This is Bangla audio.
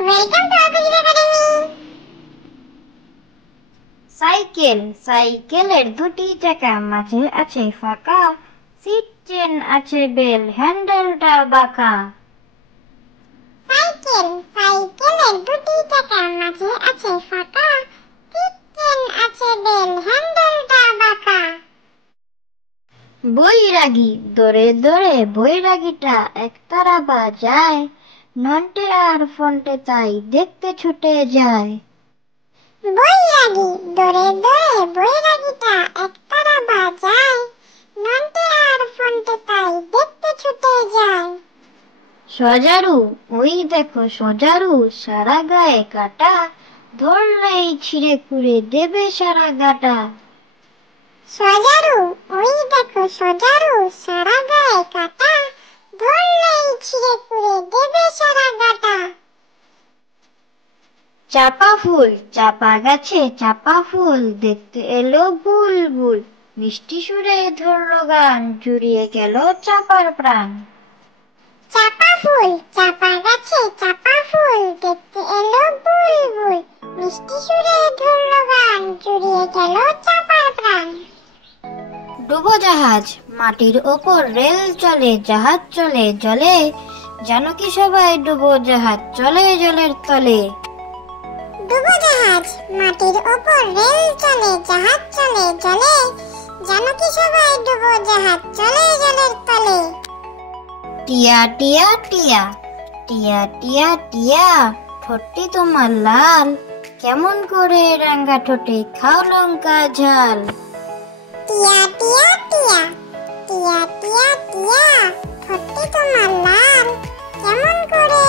Welcome to Abhijit Academy. সাইকেলের দুটি চাকা, মাঝে আছে ফাঁকা, সিট চেন আছে বেল, হ্যান্ডেলটা বাঁকা। সাইকেলের দুটি চাকা, মাঝে আছে ফাঁকা, সিট চেন আছে বেল, হ্যান্ডেলটা বাঁকা। বৈরাগী দৌড়ে দৌড়ে বৈরাগীটা একতারা বাজায়, নন্টে আর ফন্টে তাই দেখতে ছুটে যায়। বৈরাগী দৌড়ে দৌড়ে বৈরাগীটা একতারা বাজায়, নন্টে আর ফন্টে তাই দেখতে ছুটে যায়। সজারু ওই দেখো সজারু, সারা গায়ে কাটা, ধরলেই ছিঁড়ে খুঁড়ে দেবে সারা গাটা। সজারু ওই দেখো সজারু, সারা গায়ে কাটা, ধরলেই ছিঁড়ে খুঁড়ে দেবে সারা গাটা। চাপা ফুল চাপা গাছে চাপা ফুল, দেখতে এলো বুলবুল, মিষ্টি সুরে ধরলো গান, জুড়িয়ে গেল চাপার প্রাণ। চাপা ফুল চাপা গাছে চাপা ফুল, দেখতে এলো বুলবুল, মিষ্টি সুরে ধরলো গান, জুড়িয়ে গেল চাপার প্রাণ। ডুবোজাহাজ মাটির ওপর রেল চলে, জাহাজ চলে জলে, জানো কি সবাই ডুবোজাহাজ চলে জলের তলে। ডুবোজাহাজ মাটির ওপর রেল চলে, জাহাজ চলে জলে, জানো কি সবাই ডুবোজাহাজ চলে জলের তলে। টিয়া টিয়া টিয়া টিয়া টিয়া টিয়া, ঠোঁটটি তোমার লাল, কেমন করে রাঙ্গা ঠোঁটে খাও লঙ্কা ঝাল। টিয়া টিয়া টিয়া টিয়া টিয়া টিয়া, ঠোঁটটি তোমার লাল, কেমন করে